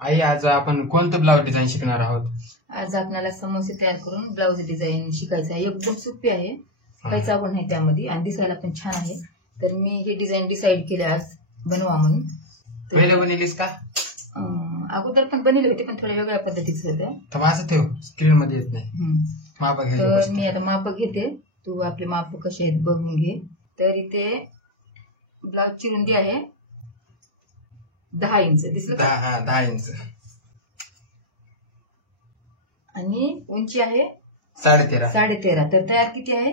आई आज आपण कोणतं ब्लाउज डिझाईन शिकणार आहोत? आज आपल्याला समोसे तयार करून ब्लाउज डिझाईन शिकायचं आहे. एकदम सोपी आहे, काहीच आवड नाही त्यामध्ये आणि दिसायला पण छान आहे. तर मी हे डिझाईन डिसाईड केले आज बनवा म्हणून. पहिले बनवलीस का? अगोदर पण बनवले होते, पण थोड्या वेगळ्या पद्धतीचे होत्या. तर असं ठेव, स्क्रीन मध्ये येत नाही. माप घे. तर मी आता माप घेते, तू आपले माप कसे आहेत बघून घे. तर इथे ब्लाउज ची रुंदी आहे 10 इंच, दिसलं का? 10 इंच. आणि उंची आहे 13.5. तर तयार किती आहे?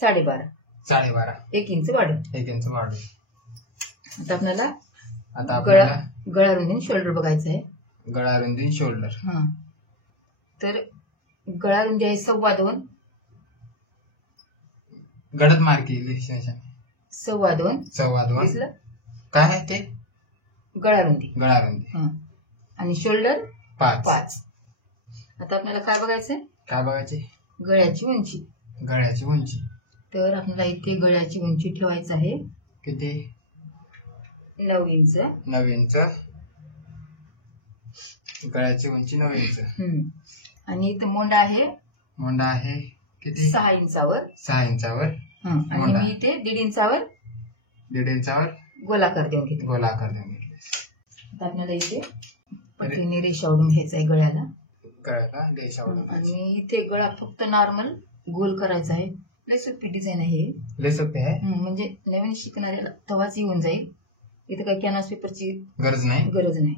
12.5. 1 इंच वाढ. 1 इंच वाढ. आता आपल्याला आपल्याला गळा रुंदी शोल्डर बघायचं आहे. गळा रुंदी शोल्डर. तर गळा रुंदी आहे 2.25. गडद मार केली. 2.25 दिसलं काय आहे ते? गळा रुंदी. आणि शोल्डर 5. आता आपल्याला काय बघायचंय? गळ्याची उंची. तर आपल्याला इथे गळ्याची उंची ठेवायचं आहे किती? 9 इंच. 9 इंच. गळ्याची उंची 9 इंच. आणि इथं मोंडा आहे किती? 6 इंचावर. 6 इंचावर. आणि मी इथे 1.5 इंचावर गोलाकार देऊन घेतले. आता आपल्याला इथे पट्टीने रेषा ओढून घ्यायचा आहे गळ्याला. आणि इथे गळा फक्त नॉर्मल गोल करायचा आहे. लय सोपी डिझाईन आहे. म्हणजे नवीन शिकणाऱ्याला तवाच येऊन जाईल. इथे काही कॅनव्हास पेपरची गरज नाही.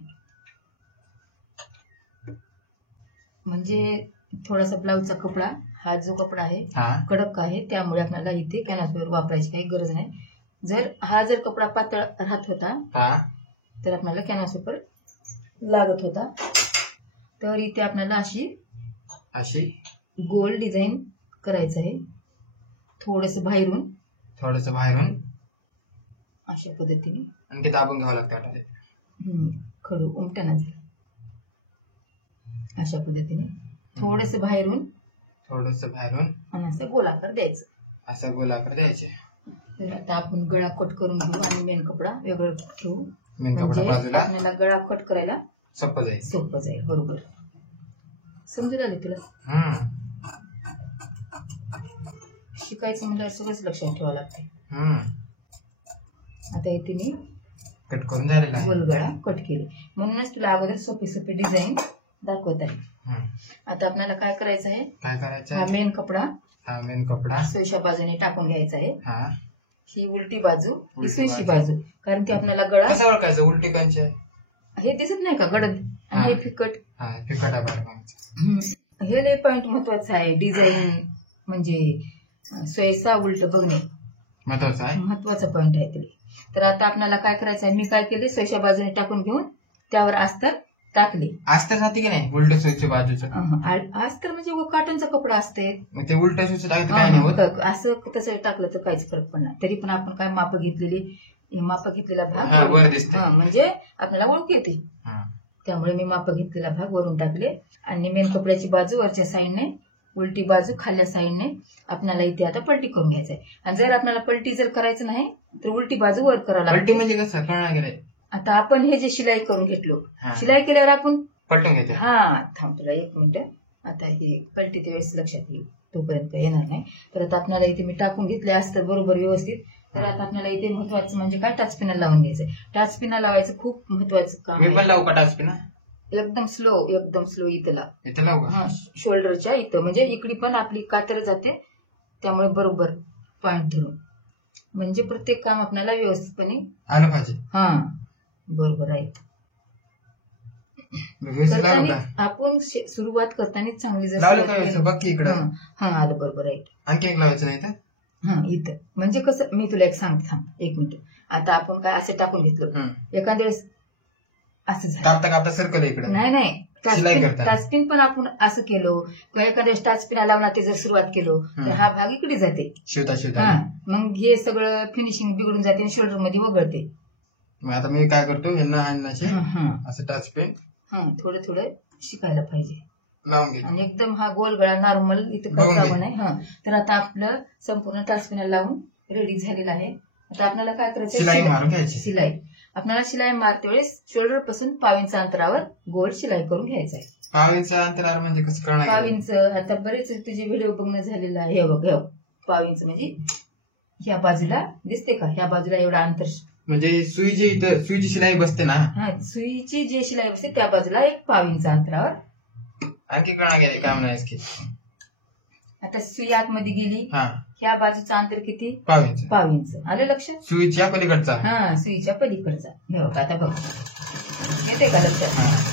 म्हणजे थोडासा ब्लाउजचा कपडा, हा जो कपडा आहे कडक आहे, त्यामुळे आपल्याला इथे कॅनव्हास पेपर वापरायची काही गरज नाही. जर कपडा पातळ राहत होता तर आपल्याला कॅनव्हास पेपर लागत होता. तर इथे आपल्याला अशी गोल डिझाईन करायचं आहे. थोडस बाहेरून अशा पद्धतीने. आणि ते दाबून घ्यावं लागतं. खडू उमटना जाईल. अशा पद्धतीने थोडस बाहेरून आणि असं गोलाकार द्यायचं. तर आता आपण गळा कट करून घेऊ आणि मेन कपडा वेगळं ठेवू. आपल्याला गळा कट करायला सोपं जाईल. बरोबर समजून आले तुला? शिकायचं म्हणजे सगळंच लक्षात ठेवावं लागते. आता इथे मी कट करून झालेला गोलगळा कट केले, म्हणूनच तुला अगोदर सोपी डिझाईन दाखवत आहे. आता आपल्याला काय करायचं आहे? हा मेन कपडा सुईच्या बाजूने टाकून घ्यायचा आहे. ही उलटी बाजू, ही सुईची बाजू. कारण की आपल्याला गळा कसं ओळखायचं? उलटी कंचे हे दिसत नाही का? गडद आणि हे फिकट. हे लय पॉइंट महत्वाचं आहे. डिझाईन म्हणजे सोयीचा उलट बघणे महत्वाचा पॉइंट आहे तरी. तर आता आपल्याला काय करायचं आहे? मी काय केले, सोयीच्या बाजूने टाकून घेऊन त्यावर अस्तर टाकले. अस्तर राहते की नाही उलट सोयीच्या बाजूचं? अस्तर म्हणजे कॉटनचा कपडा असते, ते उलट सोयीचं टाकलं काय नाही होत. असं तसं टाकलं तर काहीच फरक पडणार. तरी पण आपण काय माप घेतलेला भाग वर दिसते, म्हणजे आपल्याला ओळख येते. त्यामुळे मी माप घेतलेला भाग वरून टाकले. आणि मेन कपड्याची बाजू वरच्या साईडने, उलटी बाजू खाल्ल्या साईडने आपल्याला इथे आता पलटी करून घ्यायचंय. आणि जर आपल्याला पलटी करायचं नाही तर उलटी बाजू वर करायला. पलटी म्हणजे कसं कळणार गेलंय? आता आपण हे जे शिलाई करून घेतलो, शिलाई केल्यावर आपण पलटून घेतो. थांब तुला 1 मिनिट. आता हे पलटी वेळेस लक्षात येईल, तोपर्यंत येणार नाही. तर आता आपल्याला इथे मी टाकून घेतले असतं बरोबर व्यवस्थित. तर आता आपल्याला इथे महत्वाचं म्हणजे काय, टाचपिना लावून घ्यायचंय. टाचपिना लावायचं खूप महत्वाचं काम आहे. लावू का टाचपिना? एकदम स्लो इथं लाव. शोल्डरच्या इथं, म्हणजे इकडे पण आपली कातर जाते, त्यामुळे बरोबर पॉइंट धरून, म्हणजे प्रत्येक काम आपल्याला व्यवस्थितपणे आलं पाहिजे. बरोबर आहे. आपण सुरुवात करताना चांगली जर आलं बरोबर आहे. आणखी एक लावायचं नाही इथं म्हणजे कसं, मी तुला एक सांगते, थांब 1 मिनिट. आता आपण काय असं टाकून घेतलं, एखाद्या वेळेस असं झालं कापता सर्कल इकडे नाही टाचपिन पण आपण असं केलो किंवा एखाद्या टाचपिना लावणार ते जर सुरुवात केलो तर हा भाग इकडे जाते शिवता. मग हे सगळं फिनिशिंग बिघडून जाते आणि शोल्डर मध्ये वगळते. आता मी काय करतो, असं टाचपिन थोडं शिकायला पाहिजे. लावून घे. आणि एकदम हा गोल गळा नॉर्मल इथं करायचा नाही. तर आता आपलं संपूर्ण टाचपिना लावून रेडी झालेला आहे. आता आपल्याला काय करायचं, शिलाई. आपल्याला शिलाई मारते वेळेस शोल्डर पासून 5 इंच अंतरावर गोल शिलाई करून घ्यायचा आहे. 5 इंच अंतरावर म्हणजे कसं करणार? 5 इंच आता बरेच तुझे व्हिडिओ बघणं झालेला आहे. हे बघ 5 इंच म्हणजे ह्या बाजूला दिसते का, ह्या बाजूला एवढा अंतर म्हणजे सुईची शिलाई बसते ना. हा, सुईची जी शिलाई बसते त्या बाजूला एक 5 इंच अंतरावर. आणखी कळणार गेले काय म्हणायचं की आता सुई आतमध्ये गेली, ह्या बाजूचं अंतर किती? 5 इंच. 5 इंच आलं लक्षात? सुईच्या पलीकडचा. हा, सुईच्या पलीकडचा. हे बघ आता बघ, येते का लक्षात?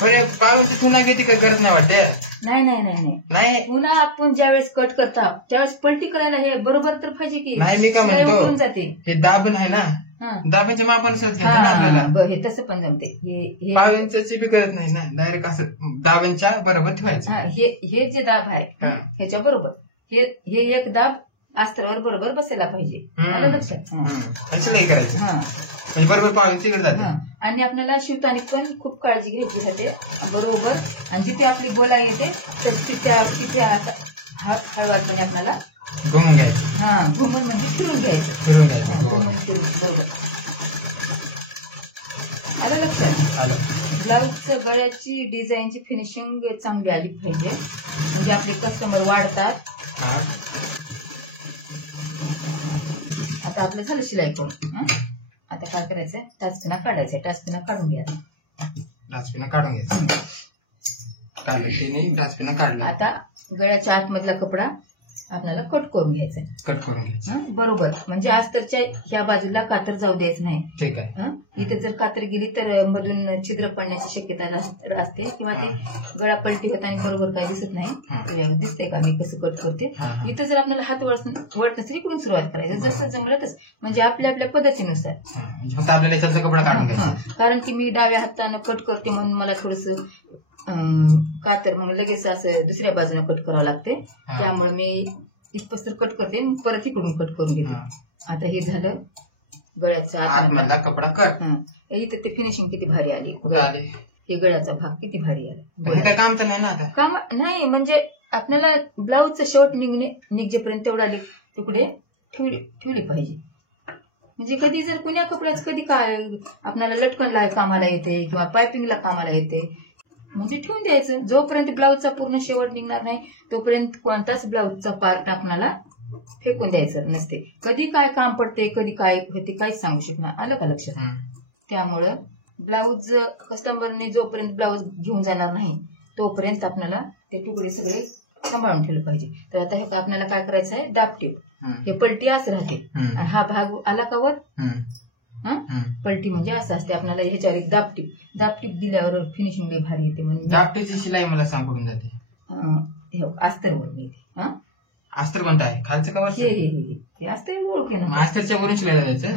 पण 5 इंच पुन्हा घेते काय गरज नाही वाटते? नाही नाही नाही नाही, पुन्हा आपण ज्यावेळेस कट करता त्यावेळेस पलटी करायला हे बरोबर तर पाहिजे की. नाही मी काय म्हणतो, जाते हे दाबण आहे ना, दाबाच्या मापानुसार हे तसं पण जमते. 5 इंचची बी गरज नाही ना, डायरेक्ट असं दाबांच्या बरोबर ठेवायचं. हे जे दाब आहे ह्याच्या बरोबर हे एक दाब अस्त्रावर बरोबर बसायला पाहिजे. आलं लक्षात? शिलाई करायचं म्हणजे बरोबर 5 इंच इकडे जाते. आणि आपल्याला शिवताना पण खूप काळजी घ्यायची राहते बरोबर. आणि जिथे आपली गोला येते तर तिथे हळवारपणे आपल्याला घुमून घ्यायचं. घुमून म्हणजे फिरून घ्यायचं. बरोबर आलं लक्षात? आलं. ब्लाऊजचं गळ्याची डिझाईनची फिनिशिंग चांगली आली पाहिजे म्हणजे आपले कस्टमर वाढतात. आता आपलं झालं शिलाई करून. आता काय करायचंय, टाचपिना काढायचंय. टाचपिना काढून घ्या. टाचपिना काढून घ्यायचं. टाचपिना काढला. आता गळ्याच्या आतमधला कपडा आपल्याला कट करून घ्यायचा. कट करून घ्यायचं बरोबर. म्हणजे अस्तरच्या ह्या बाजूला कातर जाऊ द्यायचं नाही. ठीक आहे. इथे जर कातर गेली तर मधून छिद्र पडण्याची शक्यता असते किंवा ते गळा पलटी होताना बरोबर काही दिसत नाही. दिसतंय का मी कसं कट करते? इथं जर आपल्याला हात वळत नसेल इकडून सुरुवात करायचं, जसं जमलं तसं म्हणजे आपल्या आपल्या पद्धतीनुसार. आपल्याला याच्यातला कपडा काढून घ्यायचा. कारण की मी डाव्या हातानं कट करते म्हणून मला थोडस कातर मग लगेच असं दुसऱ्या बाजूने कट करावं लागते. त्यामुळे मी इथपासून कट करते परत इकडून कट करून घेते. आता हे झालं गळ्याचा आतमधला कपडा कट. इथं ते फिनिशिंग किती भारी आली. हे गळ्याचा भाग किती भारी आला. काय काम तर नाही ना आता? काम नाही म्हणजे आपल्याला ब्लाऊजचं शेवट निघजेपर्यंत तेवढा तुकडे ठेवली पाहिजे. म्हणजे कधी जर कुण्या कपड्याच कधी काय आपल्याला लटकनला कामाला येते किंवा पायपिंगला कामाला येते म्हणजे ठेवून द्यायचं. जोपर्यंत ब्लाऊजचा पूर्ण शेवट निघणार नाही तोपर्यंत कोणताच ब्लाऊजचा पार्ट आपल्याला फेकून द्यायचं नसते. कधी काय काम पडते कधी काय होते काहीच सांगू शकणार. आलं का लक्षात? त्यामुळं ब्लाऊज कस्टमरने जोपर्यंत ब्लाऊज घेऊन जाणार नाही तोपर्यंत आपल्याला ते तुकडे सगळे सांभाळून ठेवले पाहिजे. तर आता हे आपल्याला काय करायचं आहे, दाबटीप. हे पलटी असं राहते आणि हा भाग आला का वर. पलटी म्हणजे असं असते. आपल्याला ह्याच्यावर एक दाबटीप दिल्यावर फिनिशिंग लई भारी येते. म्हणजे दाबटीची शिलाई मला सांगून जाते. अस्तरवर मिळते. अस्तर कोणतं आहे? खालचं का वरचं? हे अस्तर ओळखे ना. अस्तरच्या वरून शिलाई जायचं.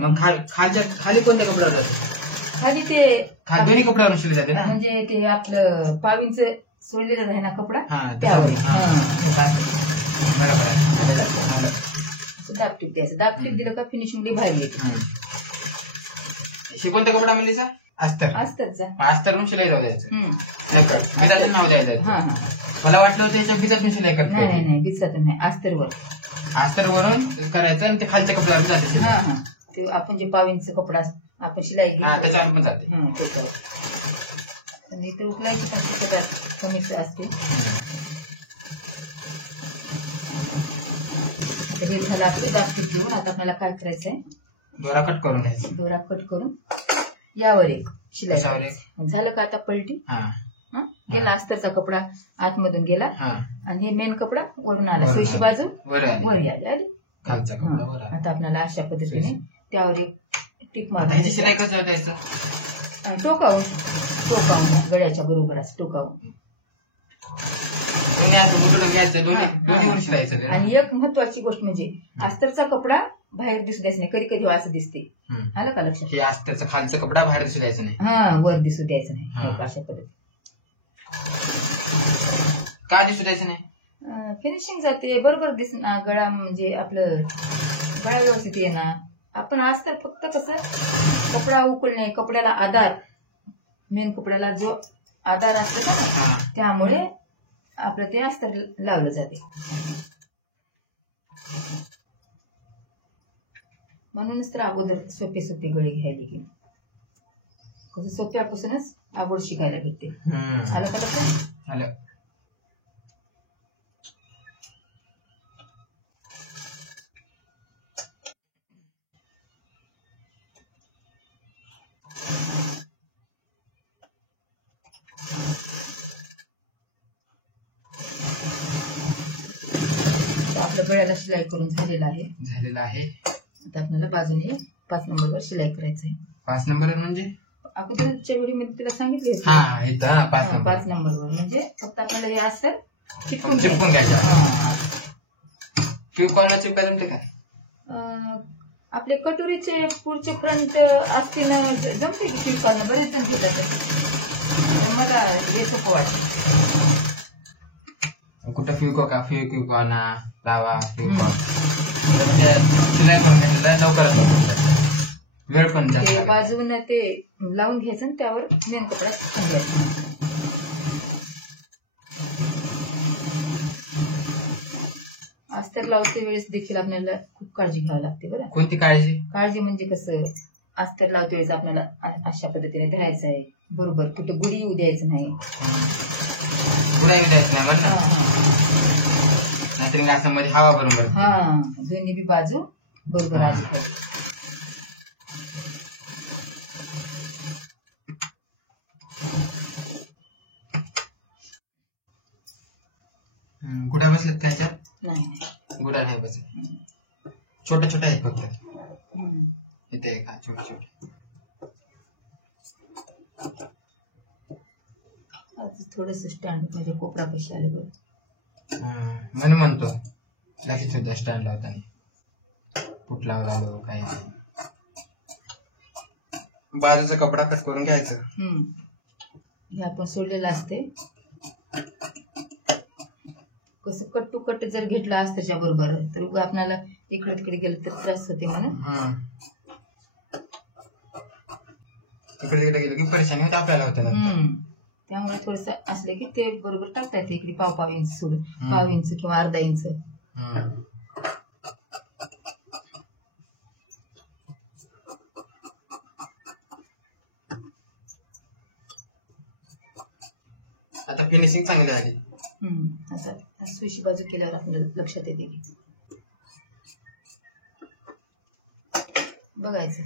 मग खाली कोणत्या कपड्यावर जातं? खाली ते दोन्ही कपड्यावरून शिलाई जाते ना. म्हणजे ते आपलं 5 इंच सोडलेलं आहे ना कपडा त्यावर दाबटीप द्यायचं. दाबटीप दिलं का फिनिशिंग लई भारी येते. कोणता कपडा म्हणली सर? अस्तरचा. अस्तरून शिलाई जाऊ द्यायचं. बिजातून नाव द्यायचं. मला वाटलं होतं याच्या बिजातून शिलाई करत. नाही बिजातून नाही, अस्तरवर. अस्तरवरून करायचं आणि ते खालच्या कपड्यावर जाते. ते आपण जे 5 इंच कपडा आपण शिलाई त्याच्यावर पण जाते. त्याच्यावर इथे उकलायची पण शक्यता कमीच असते. हे झालं आपलं दाबटीप घेऊन. आता आपल्याला काय करायचंय, दोरा कट करून घ्यायचा. दोरा कट करून यावर एक शिलाई झालं का. आता पलटी गेला अस्तरचा कपडा आतमधून गेला आणि हे मेन कपडा वरून आला. सोयीची बाजू वर आली. खालचा कपडा. आता आपल्याला अशा पद्धतीने त्यावर एक टिक मारून शिलाई कसं द्यायचं, टोकावून गळ्याच्या बरोबर असं टोकावून. आणि एक महत्वाची गोष्ट म्हणजे अस्तरचा कपडा बाहेर दिसू द्यायचा नाही. कधी कधी असं दिसते. आलं का लक्षात? अस्तरचा खालचा कपडा बाहेर दिसू द्यायचा नाही. वर दिसू द्यायचं नाही. अशा पद्धती का दिसू द्यायचं नाही? फिनिशिंग जाते बरोबर दिसणार. गळा म्हणजे आपलं गळा व्यवस्थित येणार. आपण अस्तर फक्त कसं कपडा उकळणे, कपड्याला आधार, मेन कपड्याला जो आधार असतो ना त्यामुळे आपलं ते अस्तर लावलं जाते. म्हणूनच तर अगोदर सोपे सोपे गळे घ्यायला की कसं सोप्यापासूनच आवड शिकायला भेटते. आलं का लक्षात? आलं. आपल्या गळ्याला शिलाई करून झालेला आहे. आता आपल्याला बाजूने 5 नंबरवर शिलाई करायचं आहे. 5 नंबर म्हणजे अगोदरच्या व्हिडिओमध्ये तुला सांगितले 5 नंबरवर म्हणजे फक्त आपल्याला हे असं चिपकून घ्यायचं. चिपकायला जमते का? आपले कटोरीचे पुढचे फ्रंट असतील जमते की चिपकायला. बरेच जण घेतात. मला हे सोपं वाटतं. कुठं फ्युको आणा लावा फ्युको शिलाई करून घेतलेला लवकर वेळ पण बाजून ते लावून घ्यायचं आणि त्यावर मेन कपडा घ्यायचा. अस्तर लावते वेळेस देखील आपल्याला खूप काळजी घ्यावी लागते. बरं, कोणती काळजी म्हणजे कसं अस्तर लावते वेळेस आपल्याला अशा पद्धतीने धरायचं आहे. बरोबर, कुठं गुढी येऊ द्यायचं नाही. मध्ये हवा बरोबर दोन्ही बी बाजू बरोबर आली पाहिजे. गुढा बसलेत त्याच्यात? नाही, गुढा नाही बसत. छोटे छोटे आहेत फक्त. इथे का छोटे छोटे. थोडस स्टँड म्हणजे कोपरा पैसे आले बघ. म्हणून म्हणतो लक्षात होत्या स्टँड लावताना कुठला लावलो काय. बाजूचा कपडा कट करून घ्यायचं. हे आपण सोडलेलं असते. कसं कट टू कट जर घेतला असत्याच्या बरोबर तर आपल्याला इकडे तिकडे गेलं तर त्रास होते म्हणून इकडे तिकडे गेलं की परेशानी होते आपल्याला होते. त्यामुळे थोडस असलं की ते बरोबर टाकता येते. इकडे पाव इंच सोडून 1/2 इंच किंवा अर्धा इंच. आता फिनिशिंग चांगली झाली. आता सुशी बाजू केल्यावर आपल्याला लक्षात येते की बघायचं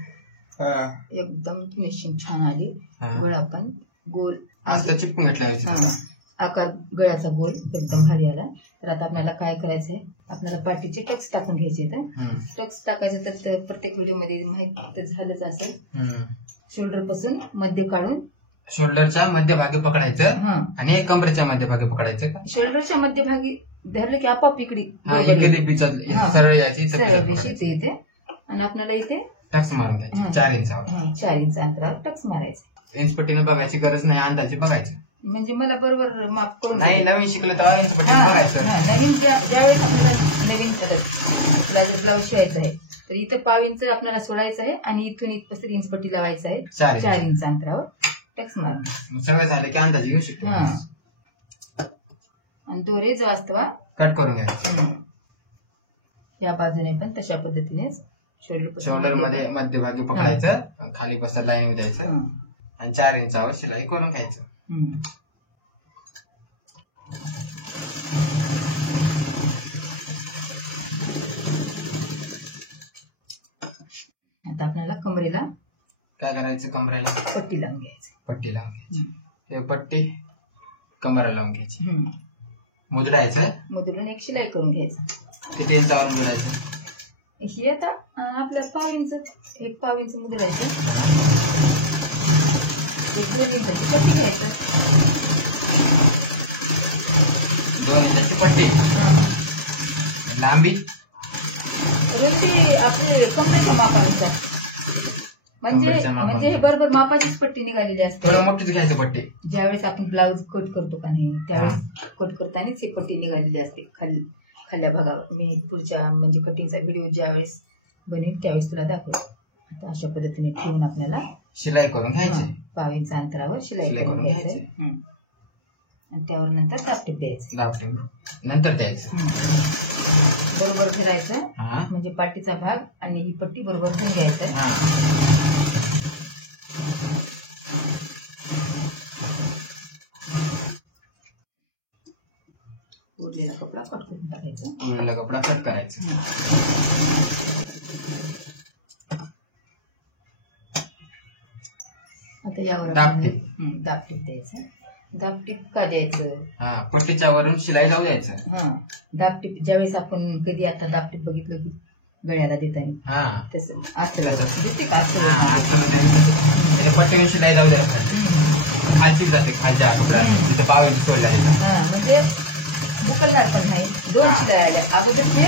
एकदम फिनिशिंग छान आली. गळा पण गोल चिपकून घेतला. आकार गळ्याचा गोल एकदम भारी आला. तर आता आपल्याला काय करायचंय, आपल्याला पाठीचे टक्स टाकून घ्यायचे. टक्स टाकायचे तर प्रत्येक व्हिडिओ मध्ये माहिती झालंच असेल. शोल्डर पासून मध्ये काढून शोल्डरच्या मध्यभागी पकडायचं आणि कमरेच्या मध्यभागी पकडायचं. शोल्डरच्या मध्यभागी धरलं की आपोआप इकडे सरळ यायची येते आणि आपल्याला इथे टक्स मारून घ्यायचे. 4 इंच अंतरावर टक्स मारायचे. इंचपट्टीने बघायची गरज नाही, अंदाजे बघायचं. म्हणजे मला बरोबर माप करून नाही. नवीन शिकलं तर इंचपट्टीने बघायचं. नवीन ज्यावेळेस आपल्याला नवीन आपल्याला जर ब्लाऊज शिवायचा आहे तर इथं 1/2 इंच आपल्याला सोडायचं आहे आणि इथून इथपासून इंचपट्टी लावायचं आहे. 4 इंच अंतरावर टक्स मारून सगळं झालं की अंदाजे घेऊ शकतो. आणि दोरे जो असतो कट करून घ्यायचं. या बाजूने पण तशा पद्धतीनेच शोल्डर मध्ये मध्यभागी पकडायचं, खाली बसता लाईन द्यायचं आणि 4 इंचावर शिलाई करून घ्यायचं. आता आपल्याला कमरेला काय करायचं, कमरेला पट्टी लावून घ्यायची. हे पट्टी कमरेला लावून घ्यायची. मुदडून एक शिलाई करून घ्यायचं. किती इंचावर मुदडायचं? हे आता आपल्या 1/2 इंच 1/2 इंच मुदडायचं. 2 इंचाची पट्टी घ्यायचं. 2 इंचाची पट्टी. लांबी रुंदी आपले कमरेच्या मापानुसार. म्हणजे हे बरोबर मापाचीच पट्टी निघालेली असते. थोडं मोठीच घ्यायचं पट्टी. ज्यावेळेस आपण ब्लाऊज कट करतो का नाही त्यावेळेस कट करतानाच ही पट्टी निघालेली असते खाल्ल्या भागावर. मी पुढच्या म्हणजे कटिंगचा व्हिडिओ ज्यावेळेस बनेल त्यावेळेस तुला दाखवतो. आता अशा पद्धतीने ठेवून आपल्याला शिलाई करून घ्यायची. 1/2 इंच अंतरावर शिलाई करून घ्यायचं आणि त्यावर नंतर दापटीप द्यायचं. नंतर द्यायचं. बरोबर फिरायचं म्हणजे पाठीचा भाग आणि ही पट्टी बरोबर धुवून घ्यायचं. उरलेला कपडा कट करून टाकायचा. उरलेला कपडा कट करायचा. आता यावर दाबटीप द्यायचं. दाबटीप का द्यायचं? पट्टीच्या वरून शिलाई लावू द्यायचं. दाबटीप ज्यावेळेस आपण कधी आता दाबटीप बघितलं की गळ्याला देताना तसं असं दिसते का? पट्टीने शिलाई लावू द्यायचं. खालची जाते खालच्या तिथे पावली सोडल्या म्हणजे उकलणार पण नाही. 2 शिलाई आल्या अगोदर ते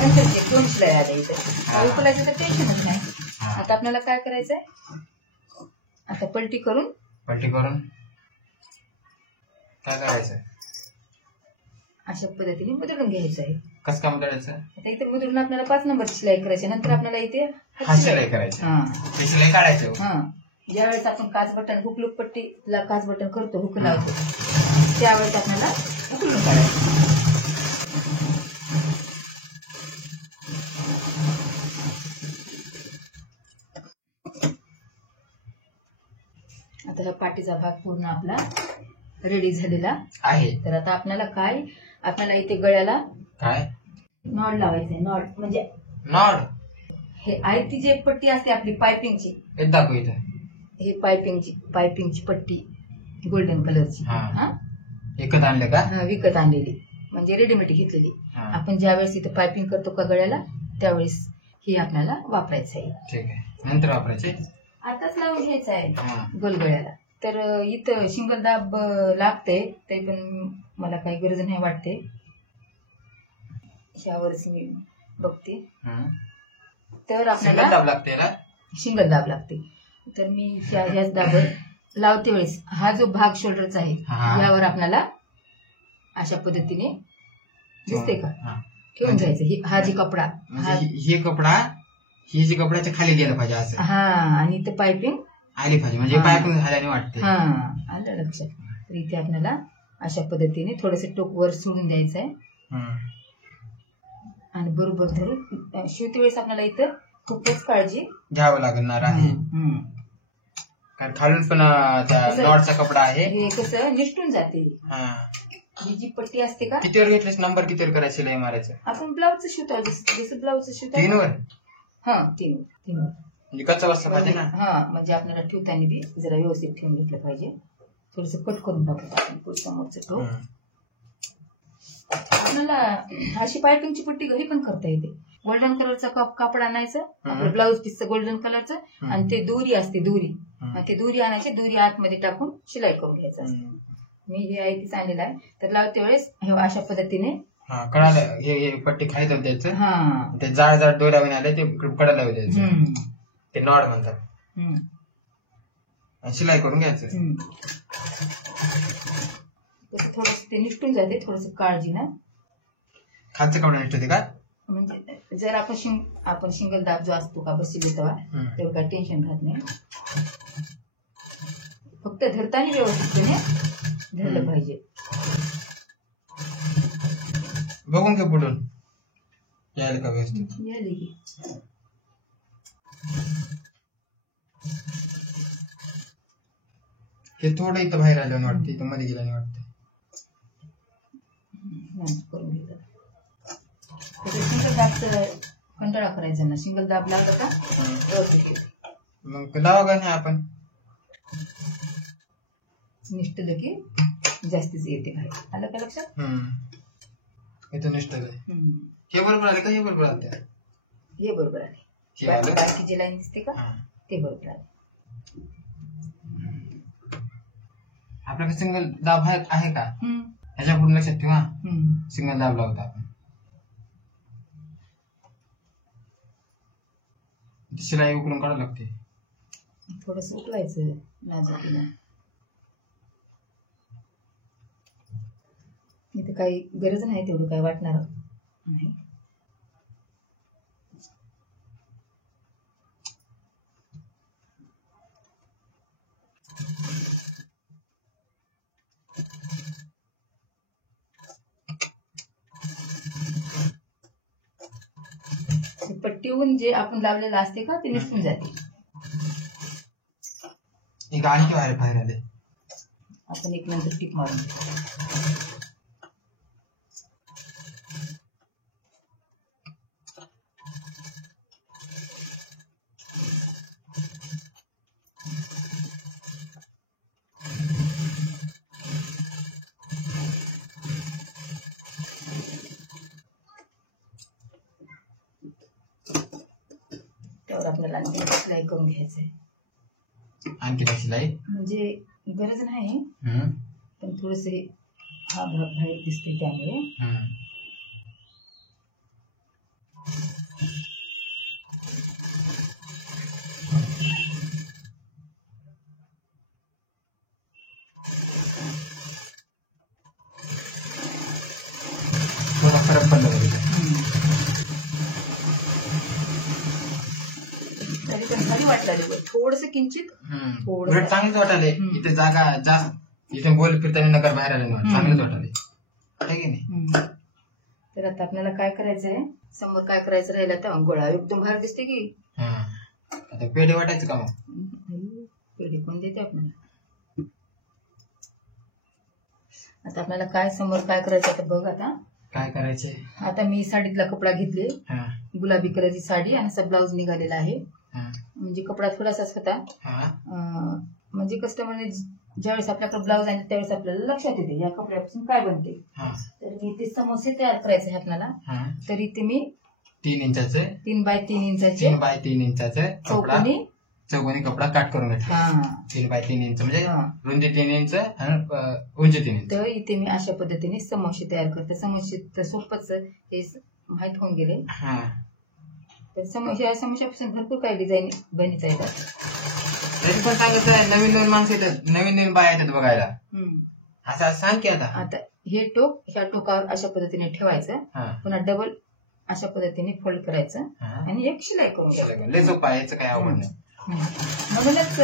नंतरचे 2 शिलाई आल्या इथे. उकलायचं तर टेन्शनच नाही. आता आपल्याला काय करायचंय? आता पलटी करून काय करायचं? अशा पद्धतीने मुद्रून घ्यायचं आहे. कसं काय मुद्रायचं? आता इथे मुद्रून आपल्याला 5 नंबरची शिलाई करायची. नंतर आपल्याला इथे शिलाई करायची. शिलाई काढायचं. ज्यावेळेस आपण काच बटन हुकलूक पट्टीला काच बटन करतो, हुक लावतो, त्यावेळेस आपल्याला हुकलून काढायचं. आता हा पाठीचा भाग पूर्ण आपला रेडी झालेला आहे. तर आता आपल्याला इथे गळ्याला काय नॉड लावायचंय. नॉड म्हणजे हे आयती जे पट्टी असते आपली पायपिंगची, दाखव इथं. हे पायपिंगची पट्टी गोल्डन कलरची विकत आणले का? विकत आणलेली म्हणजे रेडीमेड घेतलेली. आपण ज्यावेळेस इथं पायपिंग करतो का गळ्याला त्यावेळेस ही आपल्याला वापरायचं आहे. ठीक आहे. नंतर वापरायचे. आताच लावून घ्यायचं आहे गोलगळ्याला. तर इथं सिंगल दाब लागते तरी पण मला काही गरज नाही वाटते. ह्यावरच मी बघते. तर आपल्याला दाब लागते, सिंगल दाब लागते. तर मी ह्याच दाबर लावते वेळेस हा जो भाग शोल्डरचा आहे यावर आपल्याला अशा पद्धतीने दिसते का ठेवून जायचं. हा जी कपडा ही जी कपड्याच्या खाली गेलं पाहिजे असं. आणि ते पायपिंग आली पाहिजे म्हणजे पायपिंग झाल्याने वाटते. आलं लक्षात. तर इथे आपल्याला अशा पद्धतीने थोडस टोक वर सोडून द्यायचं आहे आणि बरोबर धरून शिवते वेळेस आपल्याला इथं खूपच काळजी घ्यावं लागणार आहे. कारण खालून पण नॉटचा कपडा आहे, हे कसं निष्ठून जाते. ही जी पट्टी असते का, कितीवर घेतलीस? नंबर कितीवर करायचं? शिलाई मारायचं आपण ब्लाऊजचं शिवतो जसं ब्लाऊजचं शिवतो. 3वर. 3वर म्हणजे कच्चा बसला पाहिजे ना. म्हणजे आपल्याला ठेवताना बी जरा व्यवस्थित ठेवून घेतलं पाहिजे. थोडस कट करून टाकतो आपण समोरचं टोक. आपल्याला अशी पायपिंगची पट्टी घरी पण करता येते. गोल्डन कलरचा कापड आणायचं, आपलं ब्लाऊज पीसचं गोल्डन कलरचं, आणि ते दोरी असते दोरी, ते दोरी आणायची, दोरी आतमध्ये टाकून शिलाई करून घ्यायचं असतं. मी हे आहे तीच आणलेलं आहे. तर लावते वेळेस हे अशा पद्धतीने कडाला हे पट्टी खाली जाऊन द्यायचं. ते जाड जाड दोऱ्या आले ते कडाला द्यायचं. ते नॉड म्हणतात. शिलाई करून घ्यायचं. थोडस ते निष्ठून जाते, थोडस काळजी ना. खालचं कपडा निष्ठते का? म्हणजे जर आपण सिंगल दाब जो असतो का बसले तेव्हा तेव्हा काही टेन्शन राहत नाही. फक्त धरताना व्यवस्थितपणे धरलं पाहिजे. बघून घे पुढून यायला का व्यवस्थित यायला की. हे थोडं इथं बाहेर आल्याने वाटते, इथं मध्ये गेल्याने वाटते. करून घेतलं सिंगल दाबचं कंटाळा करायचा ना. सिंगल दाब लागला का व्यवस्थित मग लावा का नाही आपण निष्ठलं की जास्तीच येते बाहेर. आलं का लक्षात? इथं निष्ठलं. हे बरोबर आले का? हे बरोबर आले? हे बरोबर आले. बाकी जी लाईन दिसते का ते बरोबर आले. आपल्याकडे सिंगल दाब आहे का ह्याच्या पुढे लक्षात ठेवा. सिंगल दाब लावता आपण. शिलाई उकळून काढावं लागते. थोडस उकळायचं नाजूकीला. इथे काही गरज नाही, तेवढं काही वाटणार नाही. पट्टीहून जे आपण लावलेलं असते का ते निसटून जाते. एक आणखी बाहेर आले. आपण एक नंतर टीप मारून घेऊ. त्यावर आपल्याला आणखी सिलाई करून घ्यायचंय. आणखी सिलाई म्हणजे गरज नाही, पण थोडेसे हा भाग बाहेर दिसते त्यामुळे. थोडा फरक पडला तरी पण भारी वाटलं. थोडस किंचित उलट चांगलीच वाटाले. इथे जागा जास्त, इथे गोल फिरताना नगर बाहेर आले ना, चांगलंच वाटाले आहे की नाही. तर आता आपल्याला काय करायचंय, समोर काय करायचं राहिलं तर गोळा एकदम बाहेर दिसते की. आता पेढे वाटायचं का मग? पेढे कोण देते आपल्याला. आता आपल्याला काय समोर काय करायचं आता बघ. आता काय करायचंय, आता मी साडीतला कपडा घेतले, गुलाबी कलरची साडी आणि असा ब्लाऊज निघालेला आहे. म्हणजे कपडा थोडासाच होता. म्हणजे कस्टमरने ज्यावेळेस आपल्याकडे ब्लाऊज आहे त्यावेळेस आपल्याला लक्षात येते या कपड्यापासून काय बनते. तर मी ते समोसे तयार करायचे आहे आपल्याला. तर इथे मी 3 इंचाचे 3 बाय 3 इंचाचे 3 बाय 3 इंचाचे चौकोनी कपडा काट करून घेतला. 3 बाय 3 इंच म्हणजे रुंदी 3 इंच आणि उंची 3 इंच. तर इथे मी अशा पद्धतीने समोसे तयार करते. समोसे तर सोपच हे माहित होऊन गेले. तर ह्या समोशापासून भरपूर काही डिझाईन बनत येतात. तरी पण सांगितलं नवीन नवीन माणसं येतात, नवीन नवीन बाया येतात बघायला. असं सांग की आता हे टोक ह्या टोकावर अशा पद्धतीने ठेवायचं, पुन्हा डबल अशा पद्धतीने फोल्ड करायचं आणि एक शिलाई करून घ्यायचं. लय सोपं आहे, याचं काय आवड नाही. म्हणूनच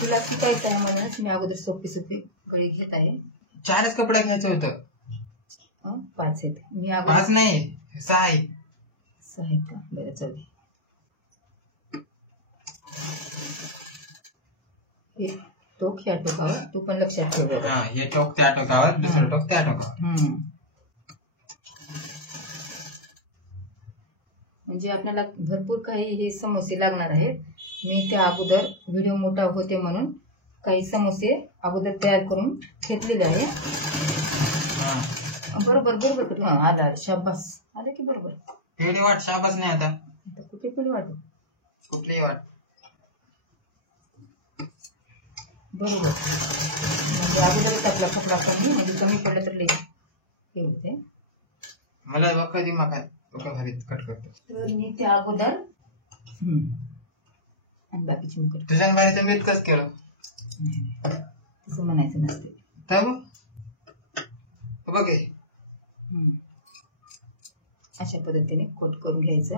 तुला शिकायचं आहे, म्हणूनच मी अगोदर सोपी सोपी गळी घेत आहे. 4च कपडा घ्यायचं होतं. 5 आहेत. मी 5 नाही 6 आहेत. 6 आहेत का? बरं चल. हे टोक ह्या टोकावर, तू पण लक्षात ठेव. हे टोक त्या टोकावर, दुसरं टोक त्या टोकावर. म्हणजे आपल्याला भरपूर काही हे समोसे लागणार आहेत. मी त्या अगोदर व्हिडिओ मोठा होते म्हणून काही समोसे अगोदर तयार करून घेतलेले आहे. बरोबर बरोबर आला. शाबास आले की बरोबर. पेढी वाट शाबास नाही. आता कुठे पेढी वाट, कुठलीही वाट बरोबर. म्हणजे अगोदरच आपला कपडा कमी, म्हणजे कमी पडलं तर लई हे होते. मला कधी माका कट करतो. तर मी त्या अगोदर आणि बाकीची मी करतो. तुझ्या बाहेर मी इतकंच केलं, तसं म्हणायचं नसते. बघ अशा पद्धतीने कोट करून घ्यायचं.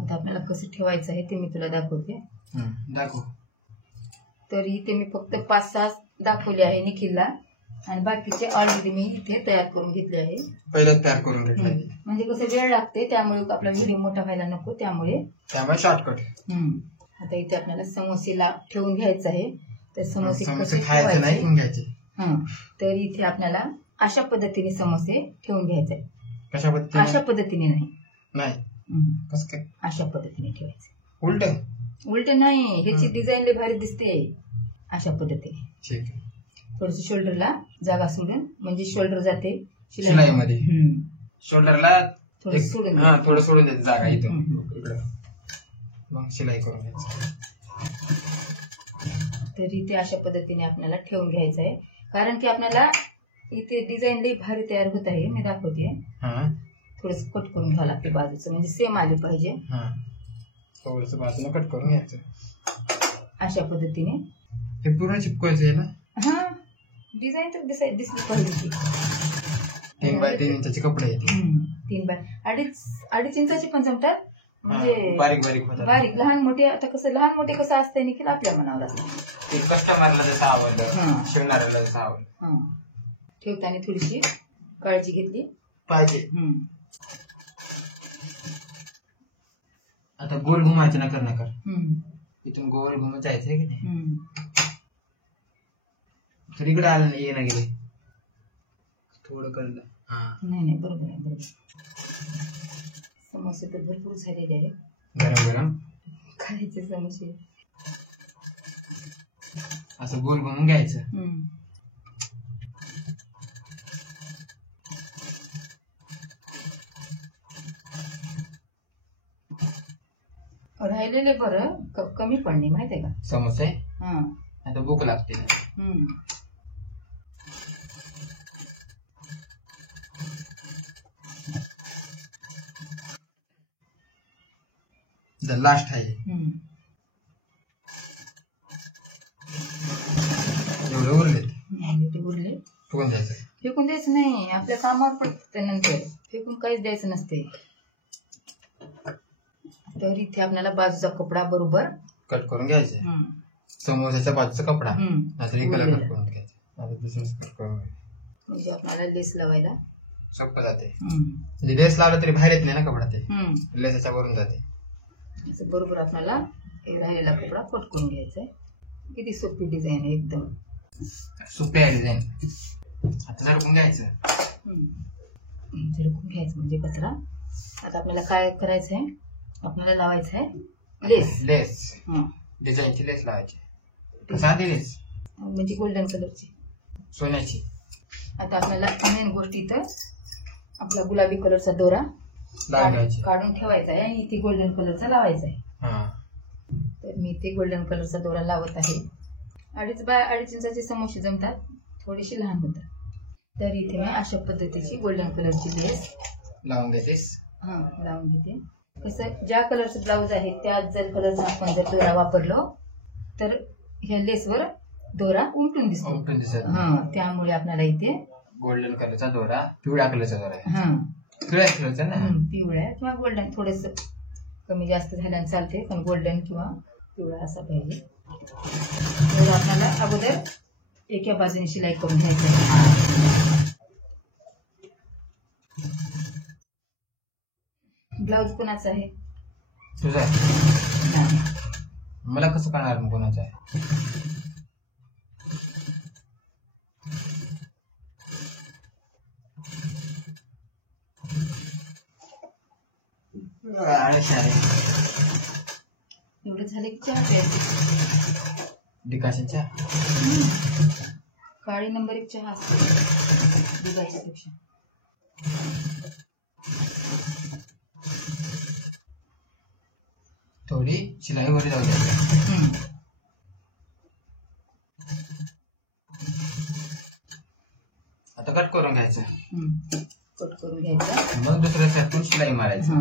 आता आपल्याला कसं ठेवायचं आहे ते मी तुला दाखवते. दाखव. तर इथे मी फक्त 5-6 दाखवले आहे निखिलला, आणि बाकीचे ऑलरेडी मी इथे तयार करून घेतले आहे. पहिलं तयार करून घेतले. म्हणजे कसं वेळ लागते, त्यामुळे आपला व्हिडिओ मोठा व्हायला नको, त्यामुळे शॉर्टकट. आता इथे आपल्याला समोसेला ठेवून घ्यायचं आहे. तर समोसे कसे खायचे नाही घ्यायचे. तर इथे आपल्याला अशा पद्धतीने समोसे ठेवून घ्यायचे. कशा पद्धतीने? अशा पद्धतीने नाही, कसं काय? अशा पद्धतीने ठेवायचे. उलट नाही, ह्याची डिझाईन लय भारी दिसते. अशा पद्धतीने ठीक आहे. थोडस शोल्डरला जागा सोडून, म्हणजे शोल्डर जाते शिलाईमध्ये. शोल्डरला थोडं सोडून थोडं सोडून द्यायचं जागा इथून, मग शिलाई करून घ्यायची. तर इथे अशा पद्धतीने आपल्याला ठेवून घ्यायचं आहे. कारण की आपल्याला इथे डिझाईन लई भारी तयार होत आहे. मी दाखवते. थोडस कट करून घ्यावं लागते बाजूचं, म्हणजे सेम आली पाहिजे. थोडस बाजूला कट करून घ्यायचं अशा पद्धतीने. हे पूर्ण चिपकायचं आहे ना? डिझाईन तर दिसली पाहिजे. 3 बाय 3 इंचाचे कपडे आहेत. 3 बाय 2.5 इंचाचे पण जमतात. म्हणजे बारीक लहान मोठे. आता कसं लहान मोठे कसं असतंय निखिल आपल्या मनावर असतं. कस्टमरला जसं आवडलं, शिवणाऱ्याला जसं आवडलं. ठेवताना थोडीशी काळजी घेतली पाहिजे. आता गोल घुमायचं ना कर इथून गोल घुमत जायचंय की नाही तर इकडे आलं नाही ये ना गेले थोडं कळलं नाही बरोबर आहे बरोबर. समोसे तर भरपूर झालेले आहे. गरम गरम खायचे समोसे. असं गोल घुमून घ्यायचं. राहिलेले बरं कमी पडणे माहितीये का समोसे. आता भूक लागते. लास्ट आहे एवढे उरले फेकून द्यायचं. फेकून द्यायचं नाही आपल्या कामावर पडतं नंतर फेकून काहीच द्यायचं नसते. तर इथे आपल्याला बाजूचा कपडा बरोबर कट करून घ्यायचा. समोसाच्या बाजूचा कपडा आता इकडे कट करून घ्यायचा. आता दुसरं कट करून म्हणजे आपल्याला लेस लावायला सोपं जाते. म्हणजे लेस लावला तरी बाहेर येत नाही ना कपडा ते लेसाच्या वरून जाते. बरोबर आपल्याला राहिलेला कपडा कट करून घ्यायचा आहे. किती सोपी डिझाईन आहे एकदम सोपी आहे डिझाईन. आता झडकून घ्यायचं. झडकून घ्यायचं म्हणजे कचरा. आता आपल्याला काय करायचं आहे आपल्याला लावायचं आहे लेस. लेस डिझाईनची लेस लावायची. साधी लेस म्हणजे गोल्डन कलरची सोन्याची. आता आपल्याला मेन गोष्ट इथं आपला गुलाबी कलरचा दोरा काढून ठेवायचा आहे आणि इथे गोल्डन कलरचा लावायचा आहे. तर मी इथे गोल्डन कलरचा दोरा लावत आहे. 2.5 इंचाचे समोसे जमतात थोडेसे लहान होतात. तर इथे मी अशा पद्धतीची गोल्डन कलरची लेस लावून घेतेस. लावून घेते. कसं ज्या कलरचं ब्लाऊज आहे त्याच जर कलरचा आपण जर दोरा वापरलो तर ह्या लेसवर दोरा उलटून दिसतो. त्यामुळे आपल्याला इथे गोल्डन कलरचा दोरा पिवळ्या कलरचा दोरा आहे. पिवळ्या कलरचा ना पिवळ्या किंवा गोल्डन थोडस कमी जास्त झाल्याने चालते पण गोल्डन किंवा पिवळा असा पाहिजे. तर आपल्याला अगोदर एका बाजूने शिलाई करून घ्यायचं. ब्लाऊज कोणाचा आहे तुझा. मला कसं कळणार कोणाचा आहे. एवढं झालं की चहा प्यायची. डिकाशन चहा काळी नंबर 1 चहा असते दुधाच्या पेक्षा. थोडी शिलाई वर जाऊ द्यायची. आता कट करून घ्यायचं. कट करून घ्यायचं मग दुसऱ्या साईडून शिलाई मारायचं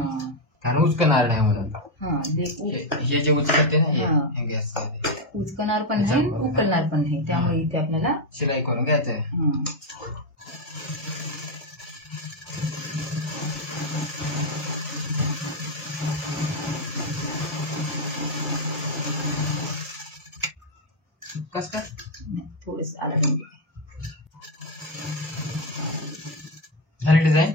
कारण उचकणार नाही म्हणून. हे जे उचकते ना गॅस उचकणार पण नाही उकलणार पण नाही त्यामुळे इथे आपल्याला शिलाई करून घ्यायचं. कस काय थोडस आला झाली डिझाईन.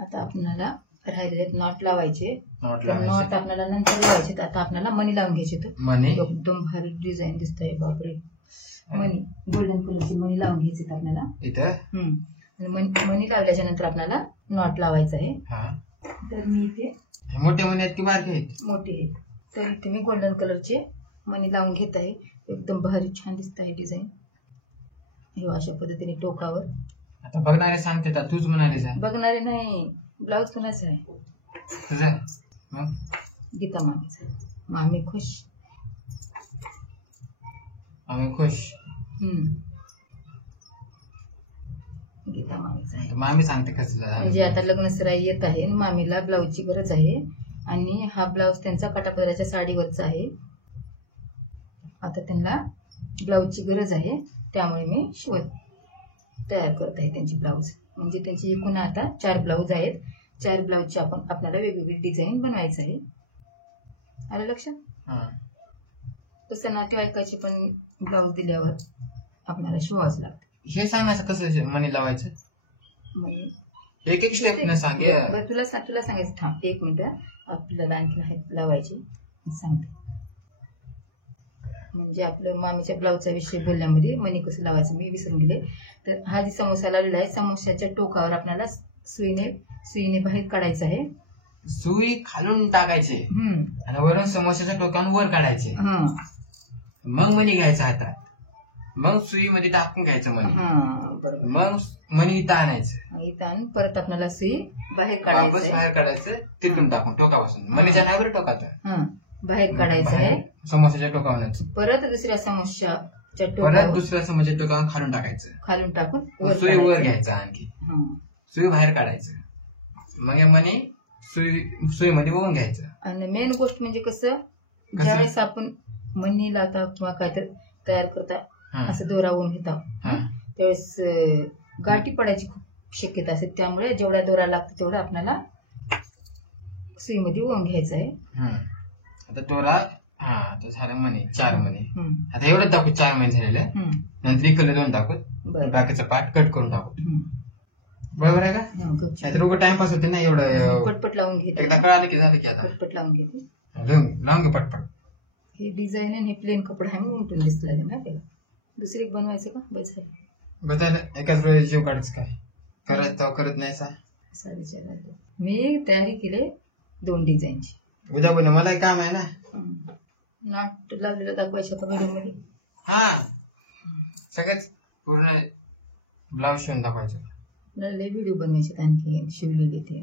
आता आपल्याला राहिलेले नॉट लावायचे. नॉट आपल्याला नंतर लावायचे. आता आपल्याला मनी लावून घ्यायचे. मनी एकदम भारी डिझाईन दिसतंय बापरे. मनी गोल्डन कलरची मनी लावून घ्यायची आपल्याला इथं. मनी लावल्याच्या नंतर आपल्याला नॉट लावायचं आहे. तर मी इथे मोठे मनी आहेत की बारके आहेत. मोठे आहेत. तर इथे मी गोल्डन कलरचे मनी लावून घेत आहे. एकदम भारी छान दिसत आहे डिझाईन. हे अशा पद्धतीने टोकावर. आता बघणारे सांगते तूच म्हणाले. बघणारे नाही. ब्लाऊज कोणाचा आहे तुझा. गीता मामीचा. मामी खुश. आम्ही खुश. गीता मामीचा आहे. मामी सांगते कसं. म्हणजे आता लग्नसराई येत आहे मामीला ब्लाऊजची गरज आहे आणि हा ब्लाऊज त्यांचा काठापदराच्या साडीवरचा आहे. आता त्यांना ब्लाऊजची गरज आहे त्यामुळे मी शिवत तयार करत आहे त्यांची ब्लाऊज. म्हणजे त्यांची एकूण आता 4 ब्लाऊज आहेत. 4 ब्लाऊजची आपल्याला वेगवेगळी डिझाईन बनवायचं आहे. आलं लक्षात. तसं नातेवाईकाची पण ब्लाऊज दिल्यावर आपल्याला शिवावंच लागतं. हे सांगायचं कसं मनी लावायचं. मनी एक एक स्टेप न सांगे. तुला सांगायचं. थांब 1 मिनिट. आपल्याला आणखी लावायची सांगते. म्हणजे आपलं मामीच्या ब्लाऊजचा विषय बोलण्यामध्ये मणी कसं लावायचं मी विसरून गेले. तर हा जी समोसा लावलेला आहे, समोस्याच्या टोकावर आपल्याला सुईने बाहेर काढायचं आहे. सुई खालून टाकायची आणि वरून समोस्याच्या टोकावर वर काढायचे. मग मणी घ्यायचा हातात. मग सुई मध्ये टाकून घ्यायचं मणी. मग मणी इथं आणायचं. इथं आणून परत आपल्याला सुई बाहेर काढायचं तिथून टाकून टोकापासून. मणीच्या नावावर टोकाचं बाहेर काढायचं आहे समोस्याच्या टोकावर. परत दुसऱ्या समोस्याच्या टोकावर खालून टाकायचं. खालून टाकून सुई वर घ्यायचं. आणखी सुई बाहेर काढायचं. मग या मणी सुई मध्ये बघून घ्यायचं. आणि मेन गोष्ट म्हणजे कसं ज्यावेळेस आपण मणी लावता किंवा काहीतरी तयार करता असं दोरा ओवून घेता त्यावेळेस गाठी पडायची खूप शक्यता असते. त्यामुळे जेवढा दोरा लागतो तेवढा आपल्याला सुईमध्ये ओवून घ्यायचं आहे. आता दोरा आता झालं मणी 4 मणी. आता एवढं टाकू 4 मणी झालेले. नंतर इकडे 2 टाकू. बाकीचा पार्ट कट करून टाकू. बरोबर आहे का? नाहीतर उगा टाइमपास होते ना. एवढं पटपट लावून घेते. एकदा कळालं की झालं की आता पटपट लावून घेते. लावून घे पटपट. हे डिझाईन आणि हे प्लेन कपडा आहे म्हणून उमटून दिसला ना त्याला. दुसरी एक बनवायचं का? बस बघायला एकाच वेळेस जीव काढायचं. काय करायचं करत नाही. साडीच्या मी तयारी केली 2 डिझाईनची. उद्या पण मला काम आहे ना. नाट लावलेलं दाखवायचं आता व्हिडिओ मध्ये. सगळंच पूर्ण ब्लाऊज शिवून दाखवायचं. लय व्हिडिओ बनवायचे आणखी शिवलेले ते.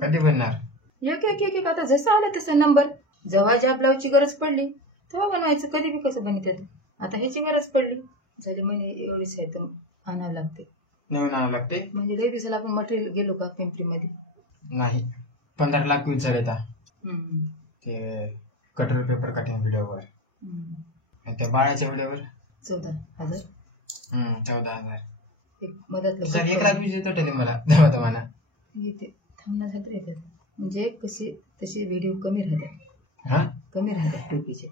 कधी बनणार? एक आता जसं आलं तसं नंबर. जेव्हा ज्या ब्लाऊजची गरज पडली तेव्हा बनवायचं. कधी बी कसं बनवतात. आता ह्याची गरज पडली झाली महिने एवढीच आहे तर आणावं लागते. नवीन आणावं लागते. म्हणजे लय दिवसाला आपण मटेरियल गेलो का पिंपरी मध्ये नाही. 15 लाख व्ह्यूज झाले ते कटर पेपर कटिंग व्हिडिओवर. त्या बाळाच्या व्हिडिओवर 14,000. 14,000. एक मदत 1 लाख व्ह्यूज येतो मला तेव्हा मला येते. थांबण्यास येतात. म्हणजे कसे तसे व्हिडिओ कमी राहतात. कमी राहतात टोपीचे.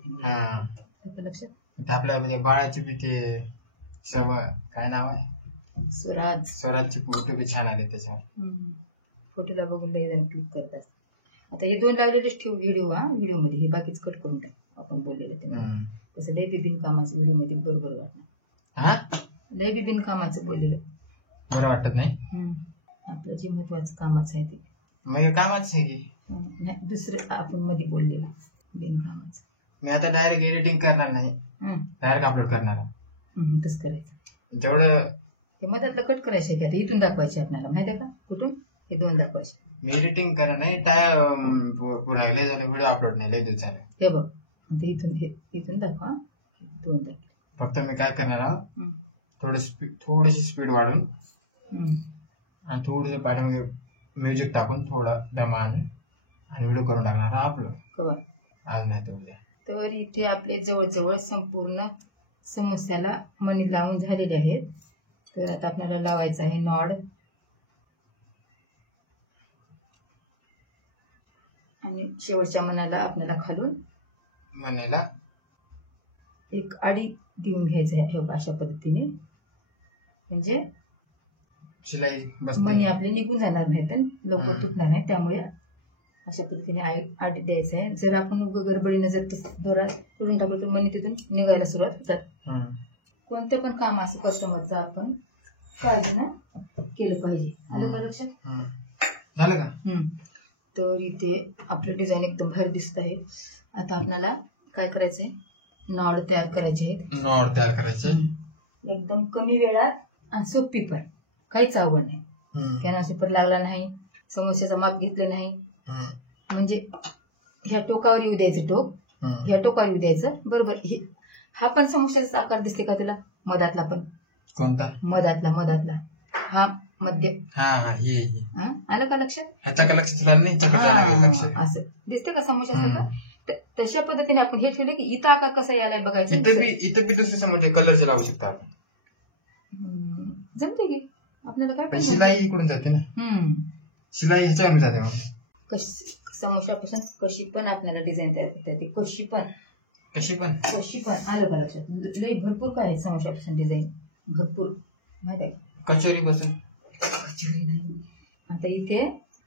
लक्षात आपल्या म्हणजे बाळाची बी ते काय नाव आहे स्वराजची फोटो बी छान आले त्याच्यावर. फोटोला बघून लई जण क्लिक करतात. आता हे 2 लावलेलेच ठेवू व्हिडिओ मध्ये. हे बाकीच कट करून टाक आपण बोललेलं ते. तसं लय बी बिनकामाचं व्हिडिओ मध्ये बरोबर वाटणार. लय बी बिनकामाचं बोललेलं बरं वाटत नाही. आपलं जे महत्वाचं कामाचं आहे ते मग कामाच आहे की नाही. दुसरं आपण मध्ये बोललेलं बिनकामाचं. मी आता डायरेक्ट एडिटिंग करणार नाही. डायरेक्ट अपलोड करणार. तसं करायचं. तेवढं हे मधातलं कट करायचं आहे. आता इथून दाखवायचे आपल्याला माहिती आहे का? कुठून हे 2 दाखवायचे. मी एडिटिंग करणार नाही. पुढे झालं व्हिडिओ अपलोड नाही. लय दिवस झाले. हे बघ इथून दाखवा. 2 दाखवा. फक्त मी काय करणार आहोत थोडीशी स्पीड वाढून आणि थोडस पाठीमध्ये म्युझिक टाकून थोडा दमान आणि व्हिडिओ करून टाकणार अपलोड. आज नाही तर उद्या. तर इथे आपले जवळजवळ संपूर्ण समोस्याला मणी लावून झालेले आहेत. तर आता आपल्याला लावायचं आहे नॉड. आणि शेवटच्या मणाला आपल्याला खालून मण्याला एक आडी देऊन घ्यायचं आहे अशा पद्धतीने. म्हणजे शिलाई मणी आपले निघून जाणार नाहीत लवकर तुटणार नाही. त्यामुळे अशा पद्धतीने आडी द्यायचं आहे. जर आपण गडबडीनं जर दोरा करून टाकलो तर मणी तिथून निघायला सुरुवात होतात. कोणतं पण काम असं कस्टमरचं आपण काळजीनं केलं पाहिजे. आलं का लक्षात? झालं का? तर इथे आपलं डिझाईन एकदम भारी दिसत आहे. आता आपल्याला काय करायचंय नॉड तयार करायचे आहेत. एकदम कमी वेळात आणि सोपी पण. काहीच अवघड नाही. कॅनव्हास पेपर लागला नाही. समोस्याचं माप घेतलं नाही. म्हणजे ह्या टोकावर येऊ द्यायचं. ह्या टोकावर येऊ द्यायचं. बरोबर. हा पण समोस्याचा आकार दिसते का तुला? मधातला पण. कोणता? मधातला हा मध्य. आलं का लक्षात? असं दिसते का समोस्यासारखं? तशा पद्धतीने आपण हे ठेवले की इथं आकार कसा यायला बघायचं. इथं बी तसं समोसे कलरचे लावू शकता. जमते की आपल्याला काय. शिलाई इकडून जाते ना. शिलाई ह्याच्यावरून जाते. मग समोशापासून कशी पण आपल्याला डिझाईन तयार करता येते. कशी पण आलं का लक्षात? लई भरपूर काय आहे समोशापासून डिझाईन. भरपूर माहित आहे. कचोरी पासून. कचोरी नाही आता इथे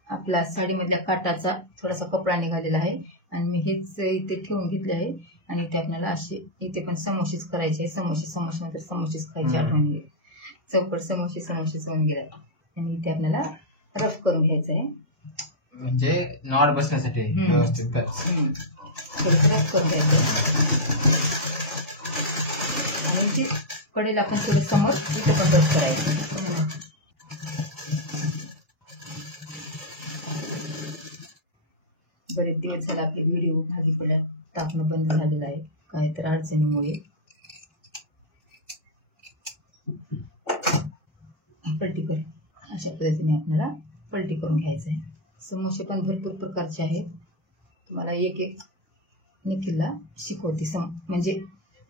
आपला साडीमधल्या काटाचा थोडासा कपडा निघालेला आहे आणि मी हेच इथे ठेवून घेतले आहे आणि इथे आपल्याला असे इथे पण समोसेच करायचे. समोसे नंतर समोसेच खायचे आठवणी चौपट समोसे होऊन गेले आणि इथे आपल्याला रफ करून घ्यायचं आहे म्हणजे नॉट बसण्यासाठी व्यवस्थित थोडंसं रफ करून घ्यायचं आणि इथे कडेला आपण थोडं समोर इथे पण रफ करायचं. बरेच दिवस झाला आपले व्हिडिओ भाजीपाला टाकणं बंद झालेलं आहे काहीतरी अडचणीमुळे. पलटी कर अशा पद्धतीने आपल्याला पलटी करून घ्यायचं आहे. समोसे पण भरपूर प्रकारचे आहेत. तुम्हाला एक एक निखिलला शिकवते म्हणजे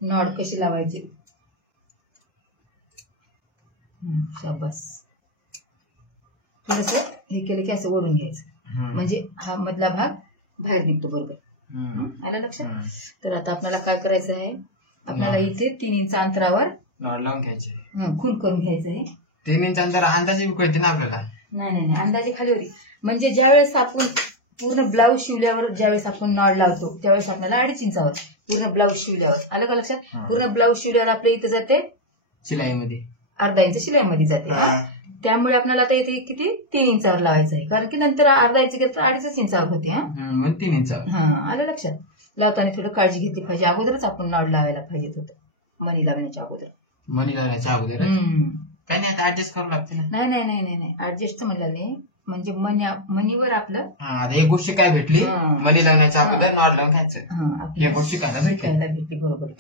नॉड कशी लावायची. शाबास. थोडस हे केलं की असं ओढून घ्यायचं म्हणजे हा मधला भाग बाहेर निघतो. बरोबर आलं लक्षात. तर आता आपल्याला काय करायचं आहे आपल्याला इथे 3 इंच अंतरावर नॉड लावून घ्यायचे. खून करून घ्यायचं आहे. 3 इंच अंतर अंदाजे कळते ना आपल्याला. नाही अंदाजे खालीवरी म्हणजे ज्यावेळेस आपण पूर्ण ब्लाऊज शिवल्यावर ज्यावेळेस आपण नॉड लावतो त्यावेळेस आपल्याला 2.5 इंचावर पूर्ण ब्लाऊज शिवल्यावर. आलं का लक्षात. पूर्ण ब्लाऊज शिवल्यावर आपल्या इथे जाते शिलाईमध्ये अर्धा इंच शिलाईमध्ये जाते. त्यामुळे आपल्याला आता इथे किती 3 इंचावर लावायचं आहे कारण की नंतर अर्धा इंच घेतलं 2.5 इंचावर होते. 3 इंचावर. आलं लक्षात. लावताना थोडं काळजी घेतली पाहिजे. अगोदरच आपण नॉड लावायला पाहिजे होतं मणी लावण्याच्या अगोदर. काही नाही आता ऍडजस्ट करावं लागते ना. नाही ऍडजस्ट म्हणलं नाही म्हणजे मनीवर आपलं. आता एक गोष्ट काय भेटली मनी लावण्याच्या अगोदर नॉड लावून घ्यायचं. एक गोष्ट शिकायला भेटली. बरोबर.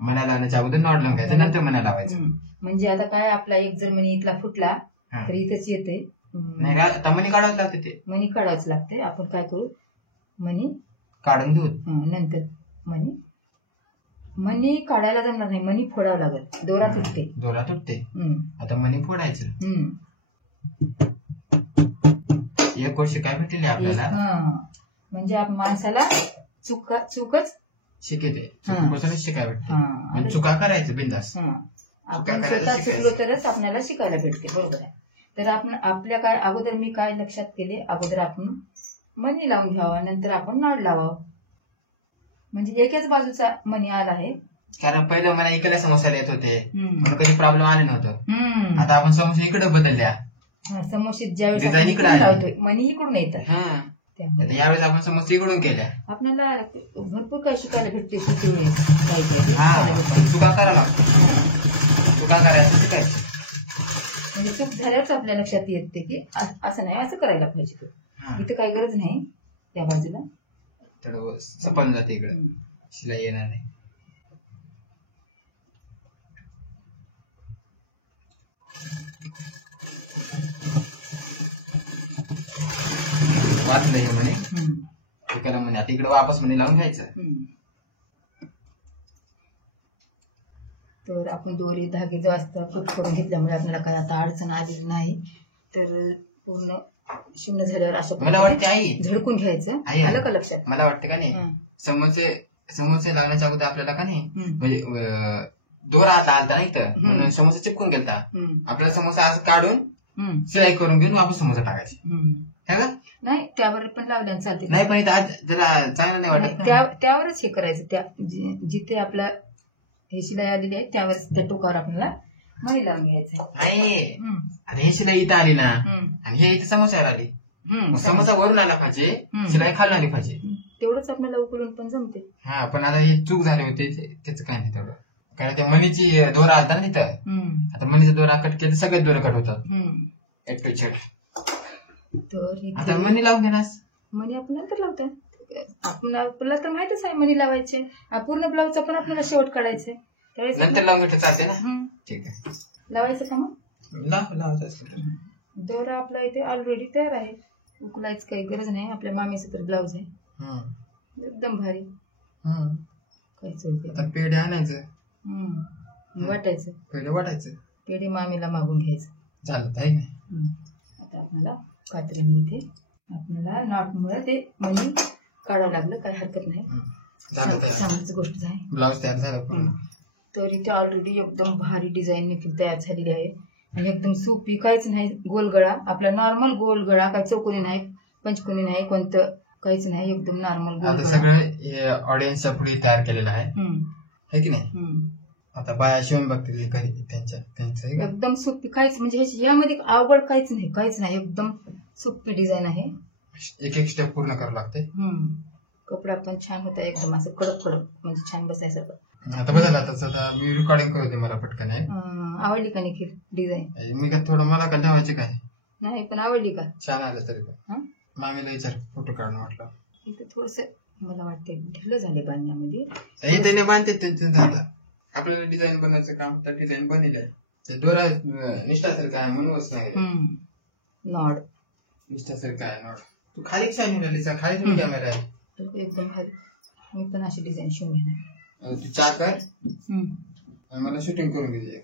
मना लावण्याच्या अगोदर नॉड लावून घ्यायचं नंतर मना लावायचं. म्हणजे आता काय आपला एक जर मनी इथला फुटला तर इथेच येते. नाही आता मनी काढावंच लागते. ते मनी काढावंच लागते. आपण काय करू मनी काढून देऊ नंतर मनी काढायला जमणार नाही. मनी फोडावं लागेल. दोरा तुटते. आता मनी फोडायचं. एक गोष्ट काय भेटली आपल्याला म्हणजे माणसाला चूकच शिकते. शिकाय भेटते. चुका करायचं बिंदास. आपण स्वतः चुकलो तरच आपल्याला शिकायला भेटते. बरोबर आहे. तर आपण आपल्या काय अगोदर मी काय लक्षात केले अगोदर आपण मनी लावून घ्यावा नंतर आपण नॉड लावावं म्हणजे एकाच बाजूचा मनी आला आहे. कारण पहिलं मला इकडे समोसा येत होते म्हणून कधी प्रॉब्लेम आले नव्हतं. आता आपण समोसे इकडे बदलल्या. समोसे ज्यावेळेस मनी इकडून येतात यावेळेस आपण समोसे इकडून केल्या. आपल्याला भरपूर काही शिकायला भेटते. चुका करायला लागतो. चुका करायचं शिकायचं म्हणजे चूक झाल्याच आपल्या लक्षात येते की असं नाही असं करायला पाहिजे. इथं काही गरज नाही. त्या बाजूला थोडं सपन जाते इकडे शिलाई येणार नाही. वाचलं हे म्हणे एकाला म्हणे आता इकडे वापस म्हणे लावून घ्यायचं. तर आपण दोरी धागे जास्त कट करून घेतल्यामुळे आपल्याला काय आता अडचण आलेली नाही. तर पूर्ण शिवण झाल्यावर असं मला वाटतं आई झडकून घ्यायचं. आलं का लक्षात. मला वाटतं का नाही समोसे लावण्याच्या अगोदर आपल्याला का नाही म्हणजे दोरा आलता नाही तर म्हणून समोसा चिपकून गेलता. आपल्याला समोसा असं काढून शिलाई करून घेऊन वापस समोसा टाकायचा. नाही त्यावर पण लावल्यानं चालते. नाही पण आज जरा चांगलं नाही वाटत. त्यावरच हे करायचं. त्या जिथे आपला हे शिलाई आलेली आहे त्यावर त्या टोकावर आपल्याला मणी लावून घ्यायचं. नाही आता हे शिलाई इथं आली ना आणि हे इथे समोस्यावर आली. समोसा वरून आला पाहिजे शिलाई खालून आली पाहिजे. तेवढंच आपल्याला उकळून पण जमते. पण आता हे चूक झाली होती त्याचं काय नाही तेवढं. कारण त्या मनीची दोरा आलता ना तिथं. आता मनीचा दोरा कट केला सगळे दोरे कट होतात एक पेचट. तर आता मनी लावून घेणार. मनी आपण नंतर लावतो. आपल्याला तर माहितच आहे मनी लावायचे. पूर्ण ब्लाऊजचा पण आपल्याला शेवट काढायचे त्यावेळेस नंतर लावून घेतलं चालते ना. ठीक आहे लावायचं का मग लावायचं. दोरा आपला इथे ऑलरेडी तयार आहे. उकलायचं काही गरज नाही. आपल्या मामीचं तर ब्लाऊज आहे एकदम भारी. काही चौक पेढे आणायचं वाटायचं. पेढे वाटायचं. पेढे मामीला मागून घ्यायचं झालं आहे नाही. आता आपल्याला कात्रीने इथे आपल्याला नॉटमुळे ते मनी काढावं लागलं. काही हरकत नाही. चांगलीच गोष्ट आहे. ब्लाऊज तयार झाला. तर इथे ऑलरेडी एकदम भारी डिझाईन तयार झालेली आहे. आणि एकदम सोपी, काहीच नाही गोल गळा, आपला नॉर्मल गोल गळा, काही चौकोनी नाही, पंचकोनी नाही, कोणतं काहीच नाही, एकदम नॉर्मल गोल आता गळा. सगळं ऑडियन्सच्या पुढे तयार केलेलं आहे है की नाही. आता बाया शिवून बघतील घरी त्यांचं एकदम सोपी, काहीच म्हणजे यामध्ये अवघड काहीच नाही, काहीच नाही, एकदम सोपी डिझाईन आहे. एक एक स्टेप पूर्ण करावं लागते. कपडा पण छान होता, एकदम असं कडक कडक, म्हणजे छान बसायसारखं. आता बघा आता मी रेकॉर्डिंग करते, मला पटकन आहे. आवडली का निखिल डिझाईन? मी का थोडं मला का ठेवायचे काय नाही, पण आवडली का? छान आलं तरी पण. मामीला विचार फोटो काढणं म्हटलं. इथे थोडस मला वाटते ढिल्लं झाले बांधण्यामध्ये. त्याने बांधते त्यांचं, आपल्याला डिझाईन बनवायचं काम, तर डिझाईन बनलेलं आहे. ते दोरा निष्ठासारखं आहे म्हणूनच नाही नॉड निष्ठासारखं आहे नॉड. तू खाली सांगितलं खाली तुम्ही कॅमेरा आहे एकदम भारी. मी पण अशी डिझाईन शिवून घेणार. तू चा कर आणि मला शूटिंग करून घे.